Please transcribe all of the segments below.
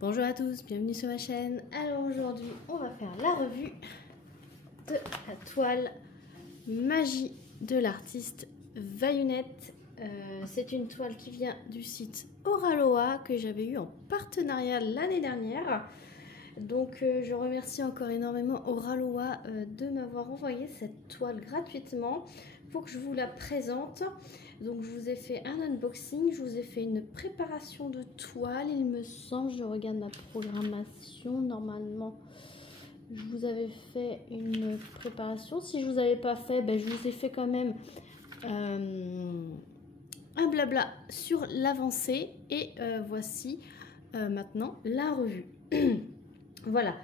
Bonjour à tous, bienvenue sur ma chaîne. Alors aujourd'hui, on va faire la revue de la toile Magie de l'artiste Vayunette. C'est une toile qui vient du site Oraloa que j'avais eu en partenariat l'année dernière. Donc je remercie encore énormément Oraloa de m'avoir envoyé cette toile gratuitement pour que je vous la présente. Donc je vous ai fait un unboxing, je vous ai fait une préparation de toile, il me semble, je regarde ma programmation, normalement je vous avais fait une préparation. Si je vous avais pas fait, ben, je vous ai fait quand même un blabla sur l'avancée et voici maintenant la revue. Voilà.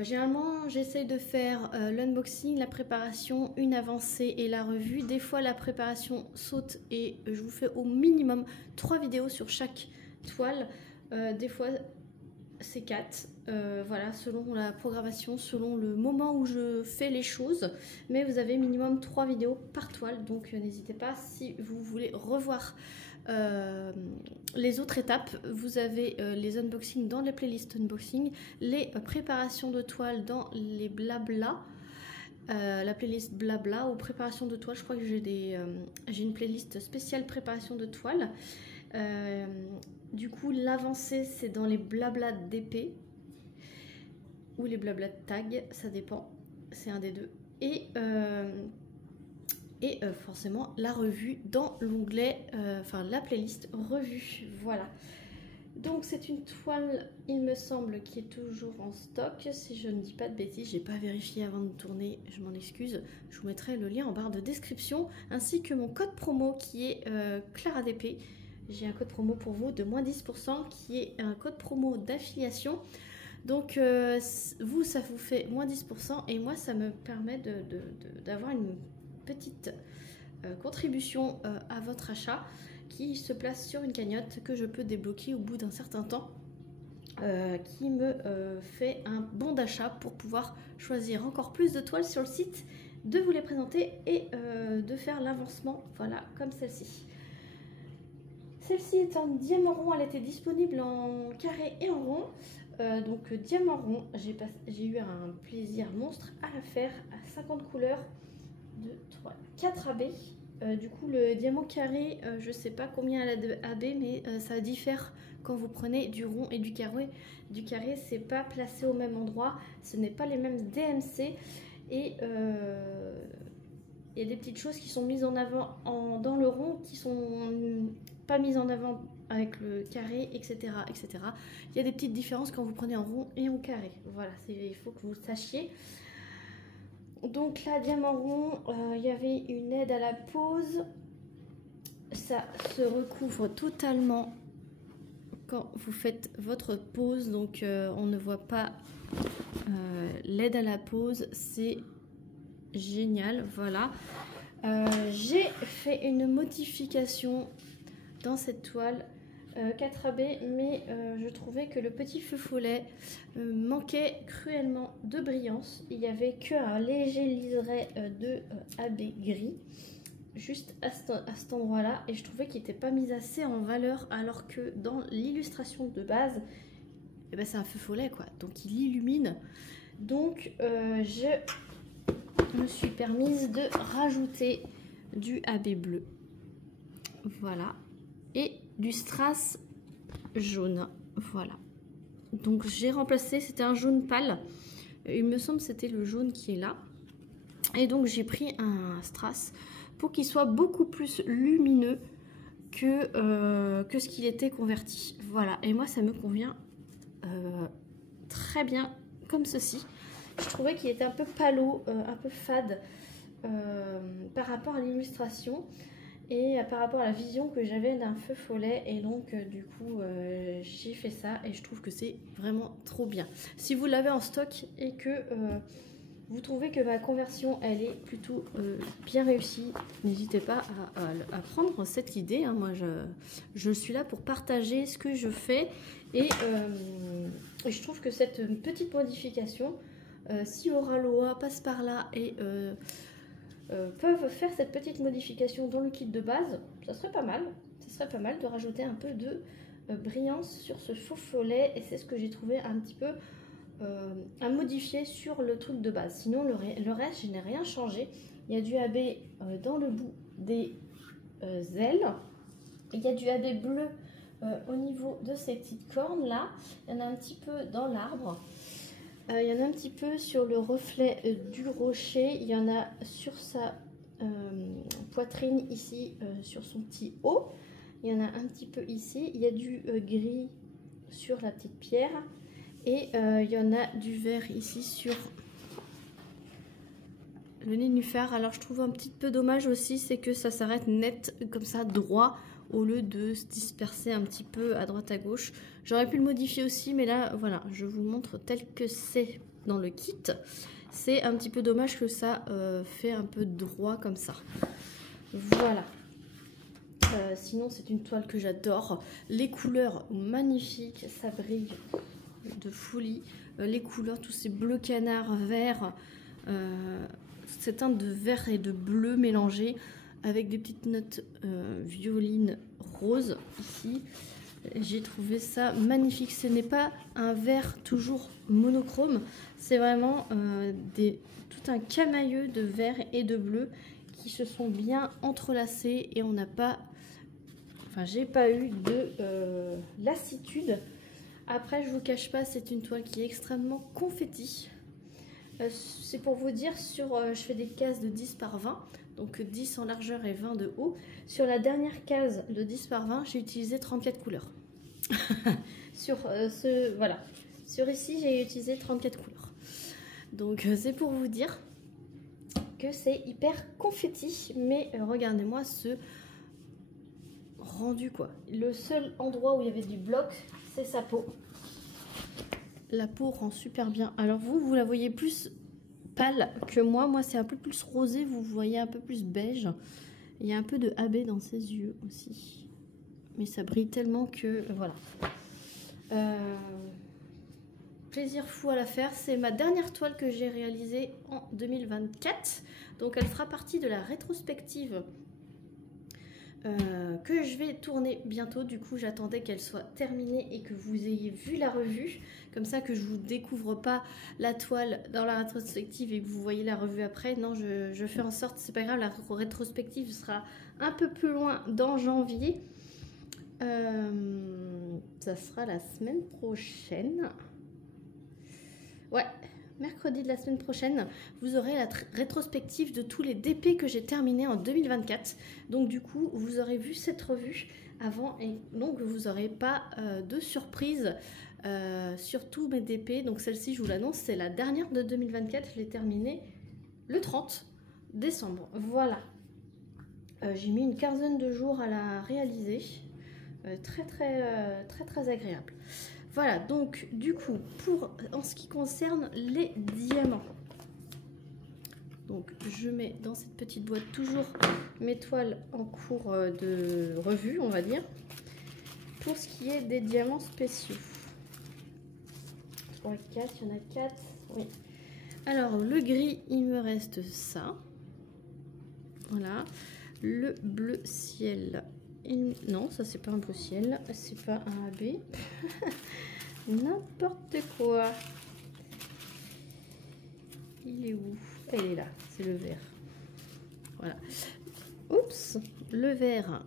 Généralement, j'essaye de faire l'unboxing, la préparation, une avancée et la revue. Des fois, la préparation saute et je vous fais au minimum 3 vidéos sur chaque toile. Des fois, c'est 4. Voilà, selon la programmation, selon le moment où je fais les choses. Mais vous avez minimum 3 vidéos par toile. Donc, n'hésitez pas si vous voulez revoir les autres étapes. Vous avez les unboxings dans les playlists unboxing, les préparations de toile dans les blabla, la playlist blabla ou préparation de toile. Je crois que j'ai une playlist spéciale préparation de toile. Du coup, l'avancée c'est dans les blabla d'épée ou les blabla de tag, ça dépend, c'est un des deux. Et forcément la revue dans l'onglet, enfin la playlist revue. Voilà. Donc c'est une toile, il me semble, qui est toujours en stock. Si je ne dis pas de bêtises, j'ai pas vérifié avant de tourner, je m'en excuse. Je vous mettrai le lien en barre de description, ainsi que mon code promo qui est ClaraDP. J'ai un code promo pour vous de moins 10% qui est un code promo d'affiliation. Donc vous, ça vous fait moins 10% et moi, ça me permet d'avoir une petite contribution à votre achat qui se place sur une cagnotte que je peux débloquer au bout d'un certain temps, qui me fait un bon d'achat pour pouvoir choisir encore plus de toiles sur le site, de vous les présenter et de faire l'avancement, voilà, comme celle-ci. Celle-ci est en diamant rond, elle était disponible en carré et en rond. Donc diamant rond, j'ai eu un plaisir monstre à la faire à 50 couleurs, 2, 3, 4 AB. Du coup le diamant carré, je sais pas combien elle a de AB, mais ça diffère quand vous prenez du rond et du carré. Du carré, c'est pas placé au même endroit, ce n'est pas les mêmes DMC et il y a des petites choses qui sont mises en avant dans le rond qui sont pas mises en avant avec le carré, etc., etc. Il y a des petites différences quand vous prenez en rond et en carré. Voilà, il faut que vous le sachiez. Donc là, diamant rond, il y avait une aide à la pose. Ça se recouvre totalement quand vous faites votre pose. Donc on ne voit pas l'aide à la pose. C'est génial, voilà. J'ai fait une modification dans cette toile 4AB, mais je trouvais que le petit feu follet manquait cruellement de brillance. Il n'y avait qu'un léger liseré de AB gris juste à cet endroit là, et je trouvais qu'il n'était pas mis assez en valeur, alors que dans l'illustration de base, eh ben, c'est un feu follet quoi, donc il illumine. Donc je me suis permise de rajouter du AB bleu, voilà, et du strass jaune, voilà. Donc j'ai remplacé, c'était un jaune pâle, il me semble que c'était le jaune qui est là, et donc j'ai pris un strass pour qu'il soit beaucoup plus lumineux que ce qu'il était converti, voilà. Et moi ça me convient très bien comme ceci. Je trouvais qu'il était un peu pâlo, un peu fade par rapport à l'illustration et par rapport à la vision que j'avais d'un feu follet, et donc du coup j'ai fait ça et je trouve que c'est vraiment trop bien. Si vous l'avez en stock et que vous trouvez que ma conversion elle est plutôt bien réussie, n'hésitez pas à prendre cette idée, hein. Moi je suis là pour partager ce que je fais, et je trouve que cette petite modification, si Oraloa passe par là et peuvent faire cette petite modification dans le kit de base, ça serait pas mal. Ça serait pas mal de rajouter un peu de brillance sur ce faux follet et c'est ce que j'ai trouvé un petit peu à modifier sur le truc de base. Sinon le reste, je n'ai rien changé. Il y a du AB dans le bout des ailes. Il y a du AB bleu au niveau de ces petites cornes là. Il y en a un petit peu dans l'arbre. Il y en a un petit peu sur le reflet du rocher. Il y en a sur sa poitrine ici, sur son petit haut. Il y en a un petit peu ici. Il y a du gris sur la petite pierre. Et il y en a du vert ici sur le nénuphar. Alors je trouve un petit peu dommage aussi, c'est que ça s'arrête net comme ça, droit, au lieu de se disperser un petit peu à droite à gauche. J'aurais pu le modifier aussi, mais là voilà, je vous montre tel que c'est dans le kit. C'est un petit peu dommage que ça fait un peu droit comme ça. Voilà. Sinon c'est une toile que j'adore. Les couleurs magnifiques, ça brille de folie. Les couleurs, tous ces bleus canards, verts, cette teinte de vert et de bleu mélangés avec des petites notes violines roses ici. J'ai trouvé ça magnifique. Ce n'est pas un vert toujours monochrome, c'est vraiment tout un camailleux de vert et de bleu qui se sont bien entrelacés et on n'a pas, enfin j'ai pas eu de lassitude. Après je vous cache pas, c'est une toile qui est extrêmement confetti. C'est pour vous dire, je fais des cases de 10 par 20, donc 10 en largeur et 20 de haut. Sur la dernière case de 10 par 20, j'ai utilisé 34 couleurs. Voilà. Sur ici, j'ai utilisé 34 couleurs. Donc c'est pour vous dire que c'est hyper confetti. Mais regardez-moi ce rendu quoi. Le seul endroit où il y avait du bloc, c'est sa peau. La peau rend super bien. Alors vous la voyez plus pâle que moi. Moi, c'est un peu plus rosé. Vous voyez un peu plus beige. Il y a un peu de AB dans ses yeux aussi. Mais ça brille tellement que... Voilà. Plaisir fou à la faire. C'est ma dernière toile que j'ai réalisée en 2024. Donc, elle fera partie de la rétrospective que je vais tourner bientôt. Du coup, j'attendais qu'elle soit terminée et que vous ayez vu la revue. Comme ça, que je vous découvre pas la toile dans la rétrospective et que vous voyez la revue après. Non, je fais en sorte, c'est pas grave, la rétrospective sera un peu plus loin dans janvier. Ça sera la semaine prochaine. Ouais, mercredi de la semaine prochaine, vous aurez la rétrospective de tous les DP que j'ai terminés en 2024. Donc du coup, vous aurez vu cette revue avant et donc vous n'aurez pas de surprise sur tous mes DP. Donc celle-ci, je vous l'annonce, c'est la dernière de 2024. Je l'ai terminée le 30 décembre. Voilà. J'ai mis une quinzaine de jours à la réaliser. Très agréable. Voilà, donc du coup, en ce qui concerne les diamants, donc je mets dans cette petite boîte toujours mes toiles en cours de revue, on va dire, pour ce qui est des diamants spéciaux. 3, 4, il y en a 4, oui. Alors, le gris, il me reste ça. Voilà. Le bleu ciel. Non, ça c'est pas un bleu ciel, c'est pas un AB. N'importe quoi. Il est où? Elle est là, c'est le vert. Voilà. Oups, le vert,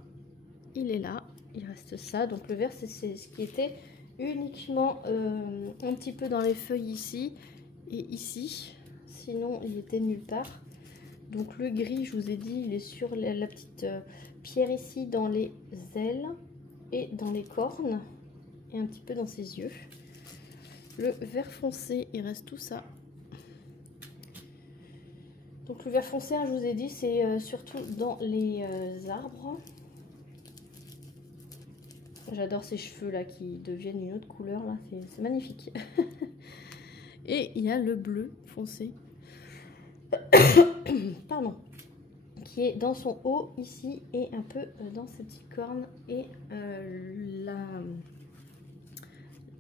il est là. Il reste ça. Donc le vert, c'est ce qui était uniquement un petit peu dans les feuilles ici et ici. Sinon, il était nulle part. Donc le gris, je vous ai dit, il est sur la petite pierre ici dans les ailes et dans les cornes et un petit peu dans ses yeux. Le vert foncé, il reste tout ça. Donc le vert foncé, hein, je vous ai dit, c'est surtout dans les arbres. J'adore ces cheveux là qui deviennent une autre couleur là, c'est magnifique. Et il y a le bleu foncé. Pardon. Qui est dans son haut ici et un peu dans ses petites cornes et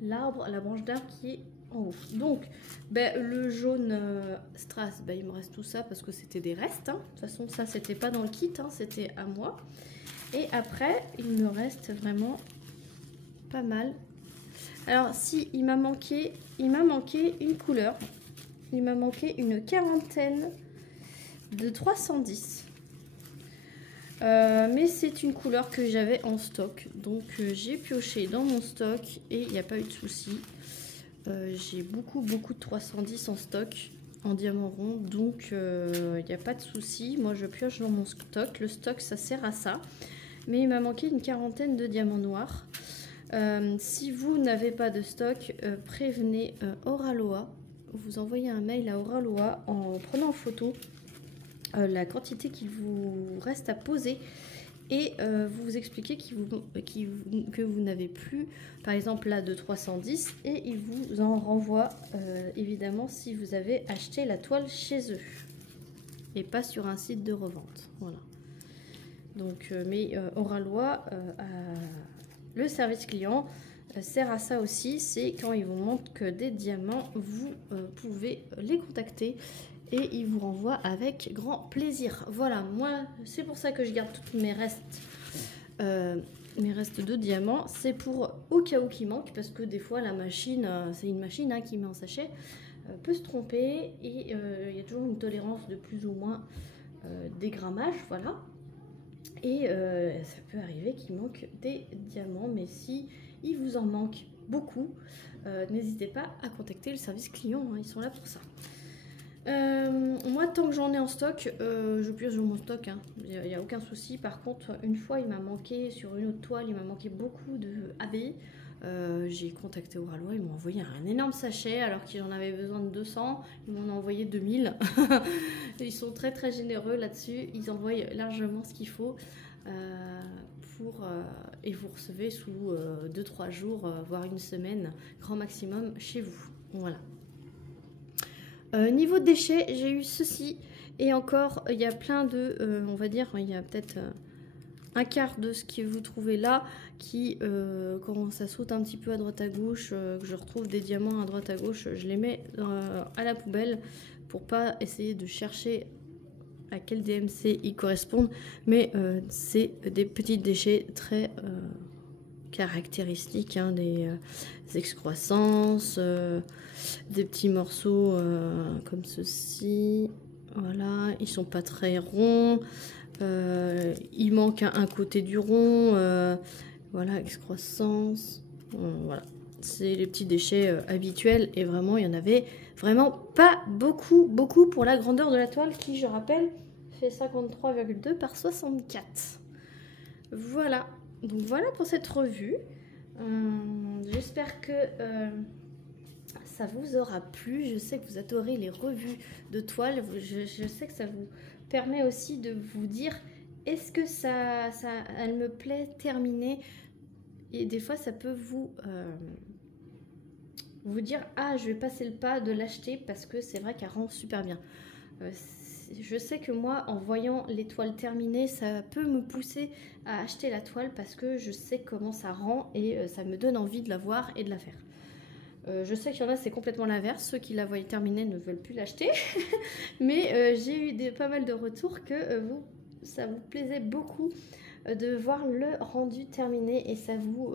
l'arbre, la branche d'arbre qui est en haut. Donc le jaune strass, il me reste tout ça parce que c'était des restes. Hein. De toute façon ça c'était pas dans le kit, hein, c'était à moi. Et après il me reste vraiment pas mal. Alors si il m'a manqué une couleur. Il m'a manqué une quarantaine de 310. Mais c'est une couleur que j'avais en stock. Donc j'ai pioché dans mon stock et il n'y a pas eu de souci. J'ai beaucoup de 310 en stock, en diamant rond. Donc il n'y a pas de souci. Moi je pioche dans mon stock. Le stock ça sert à ça. Mais il m'a manqué une quarantaine de diamants noirs. Si vous n'avez pas de stock, prévenez Oraloa. Vous envoyez un mail à Oraloa en prenant en photo la quantité qu'il vous reste à poser et vous vous expliquez que vous n'avez plus, par exemple là de 310, et il vous en renvoie évidemment si vous avez acheté la toile chez eux et pas sur un site de revente. Voilà. Donc, mais Oraloa, le service client sert à ça aussi. C'est quand il vous manque des diamants, vous pouvez les contacter et ils vous renvoient avec grand plaisir. Voilà, moi c'est pour ça que je garde tous mes restes de diamants. C'est pour au cas où qu'il manque, parce que des fois la machine, c'est une machine qui met en sachet, peut se tromper et il y a toujours une tolérance de plus ou moins des grammages, voilà. Et ça peut arriver qu'il manque des diamants, mais si il vous en manque beaucoup, n'hésitez pas à contacter le service client, ils sont là pour ça. Moi, tant que j'en ai en stock, je pioche dans mon stock, il n'y a aucun souci. Par contre, une fois, il m'a manqué sur une autre toile, il m'a manqué beaucoup de AB. J'ai contacté Oraloa, ils m'ont envoyé un énorme sachet alors qu'ils en avaient besoin de 200, ils m'en ont envoyé 2000. Ils sont très généreux là-dessus, ils envoient largement ce qu'il faut et vous recevez sous 2-3 jours, voire une semaine, grand maximum chez vous. Voilà. Niveau déchets, j'ai eu ceci et encore, il y a plein de, on va dire, il y a peut-être un quart de ce que vous trouvez là qui, quand ça saute un petit peu à droite à gauche, que je retrouve des diamants à droite à gauche, je les mets à la poubelle pour pas essayer de chercher à quel DMC ils correspondent, mais c'est des petits déchets très caractéristiques, des excroissances, des petits morceaux comme ceci, voilà, ils sont pas très ronds. Il manque un côté du rond, voilà, excroissance, voilà, c'est les petits déchets habituels et vraiment il y en avait vraiment pas beaucoup pour la grandeur de la toile qui, je rappelle, fait 53,2 par 64. Voilà, donc voilà pour cette revue. J'espère que ça vous aura plu. Je sais que vous adorez les revues de toile. Je sais que ça vous permet aussi de vous dire est-ce que elle me plaît terminée, et des fois ça peut vous dire je vais passer le pas de l'acheter parce que c'est vrai qu'elle rend super bien. Je sais que moi, en voyant les toiles terminées, ça peut me pousser à acheter la toile parce que je sais comment ça rend et ça me donne envie de la voir et de la faire. Je sais qu'il y en a, c'est complètement l'inverse. Ceux qui la voient terminée ne veulent plus l'acheter. Mais j'ai eu pas mal de retours que ça vous plaisait beaucoup de voir le rendu terminé et ça vous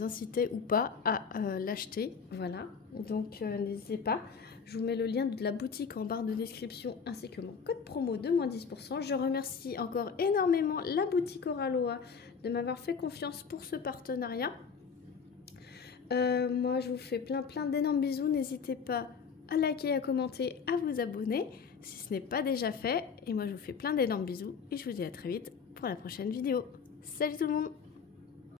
incitait ou pas à l'acheter. Voilà, donc n'hésitez pas. Je vous mets le lien de la boutique en barre de description ainsi que mon code promo de moins 10%. Je remercie encore énormément la boutique Oraloa de m'avoir fait confiance pour ce partenariat. Moi, je vous fais plein d'énormes bisous. N'hésitez pas à liker, à commenter, à vous abonner si ce n'est pas déjà fait. Et moi, je vous fais plein d'énormes bisous et je vous dis à très vite pour la prochaine vidéo. Salut tout le monde!